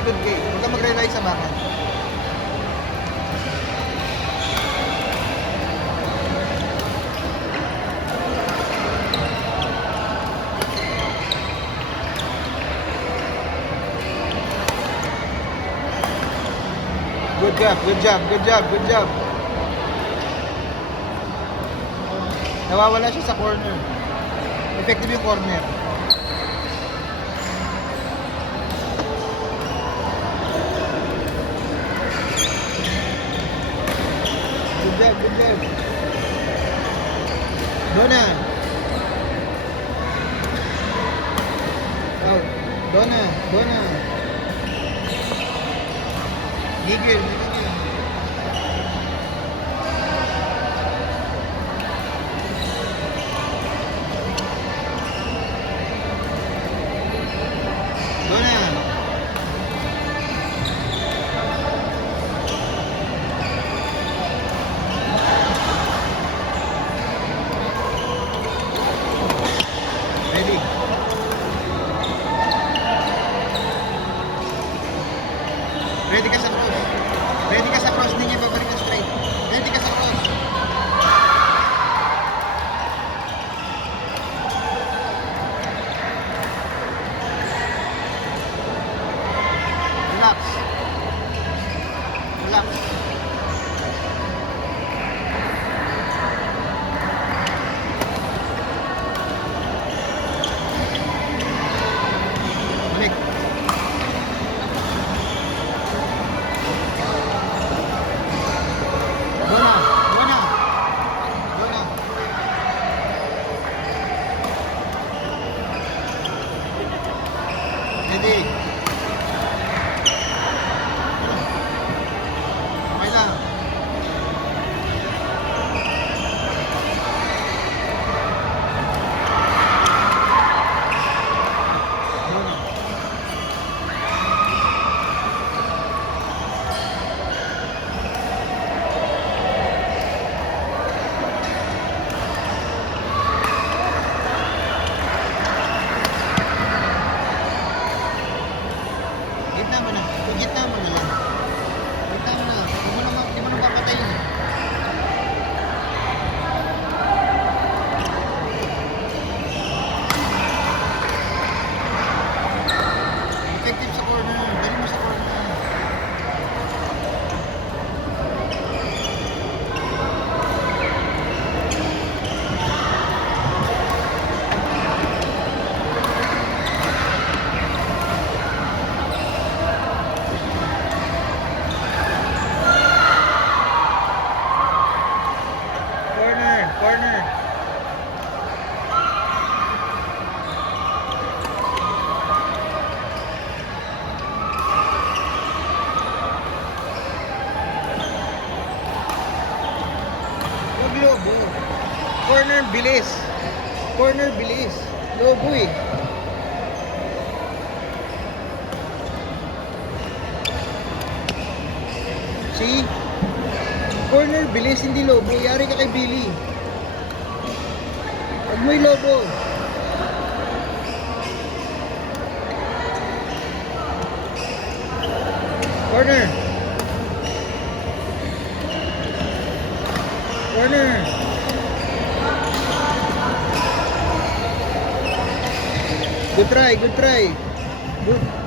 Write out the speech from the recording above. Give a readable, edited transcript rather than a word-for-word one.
likod ka eh. Huwag kang mag-rely sa bakal. Good job, good job, good job, good job. Nawawala siya sa corner. Effective yung corner. Good job, good job. Dona. Oh, Dona, Dona. Gigil, gigil. Dona. Ready. Ready ka sa cross. Ready ka sa cross, hindi niya babalik na straight. Ready ka sa cross. Relax. Relax. Balik. Dona, Dona. Dona. Ready. Okay lang. Dona. Gitna mo na. Gitna mo na lang. Gitna mo na. Di mo na papatayin. Effective sa corner. Dali mo sa corner. Corner, corner. Huwag lobo. Corner, bilis. Corner, bilis. Lobo eh. See? Corner, bilis, hindi lobo. Yari ka kay Billy. Huwag mo'y lobo. Corner. Corner. Good try, good try. Good.